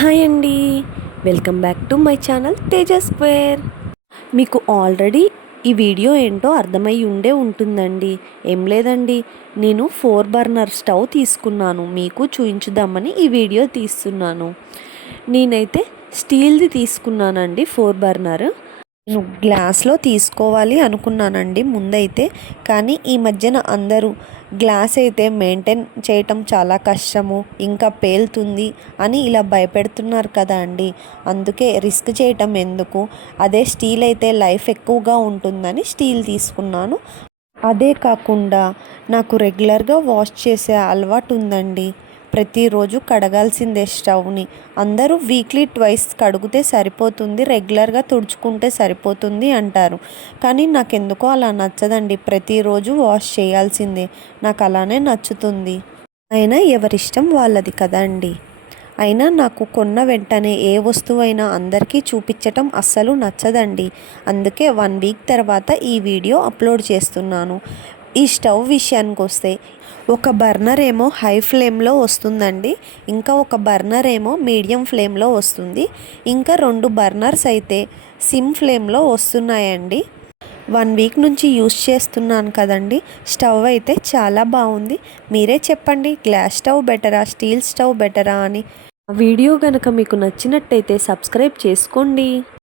Hi అండి. Welcome back to my channel Teja square. మీకు already ఈ వీడియో ఏంటో అర్థమై ఉండే ఉంటుందండి. ఏం లేదండి నేను ఫోర్ బర్నర్ స్టవ్ తీసుకున్నాను. మీకు చూపించుదామని ఈ వీడియో తీస్తున్నాను. నేనైతే స్టీల్ది తీసుకున్నానండి ఫోర్ బర్నర్. నేను గ్లాస్లో తీసుకోవాలి అనుకున్నానండి ముందైతే. కానీ ఈ మధ్యన అందరూ గ్లాస్ అయితే మెయింటైన్ చేయటం చాలా కష్టము ఇంకా పేలుతుంది అని ఇలా భయపెడుతున్నారు కదా అండి. అందుకే రిస్క్ చేయటం ఎందుకు? అదే స్టీల్ అయితే లైఫ్ ఎక్కువగా ఉంటుందని స్టీల్ తీసుకున్నాను. అదే కాకుండా నాకు రెగ్యులర్గా వాష్ చేసే అలవాటు ఉందండి. ప్రతిరోజు కడగాల్సిందే స్టవ్ని. అందరూ వీక్లీ ట్వైస్ కడిగితే సరిపోతుంది రెగ్యులర్గా తుడుచుకుంటే సరిపోతుంది అంటారు. కానీ నాకు ఎందుకో అలా నచ్చదండి. ప్రతిరోజు వాష్ చేయాల్సిందే. నాకు అలానే నచ్చుతుంది. అయినా ఎవరిష్టం వాళ్ళది కదా అండి అయినా నాకు కొన్న వెంటనే ఏ వస్తువైనా అందరికీ చూపించటం అస్సలు నచ్చదండి. అందుకే వన్ వీక్ తర్వాత ఈ వీడియో అప్లోడ్ చేస్తున్నాను. ఈ స్టవ్ విషయానికి వస్తే ఒక బర్నర్ ఏమో హై ఫ్లేమ్లో వస్తుందండి. ఇంకా ఒక బర్నర్ ఏమో మీడియం ఫ్లేమ్లో వస్తుంది. ఇంకా రెండు బర్నర్స్ అయితే సిమ్ ఫ్లేమ్లో వస్తున్నాయండి. వన్ వీక్ నుంచి యూస్ చేస్తున్నాను కదండి. స్టవ్ అయితే చాలా బాగుంది. మీరే చెప్పండి గ్లాస్ స్టవ్ బెటరా స్టీల్ స్టవ్ బెటరా అని. వీడియో కనుక మీకు నచ్చినట్టయితే సబ్స్క్రైబ్ చేసుకోండి.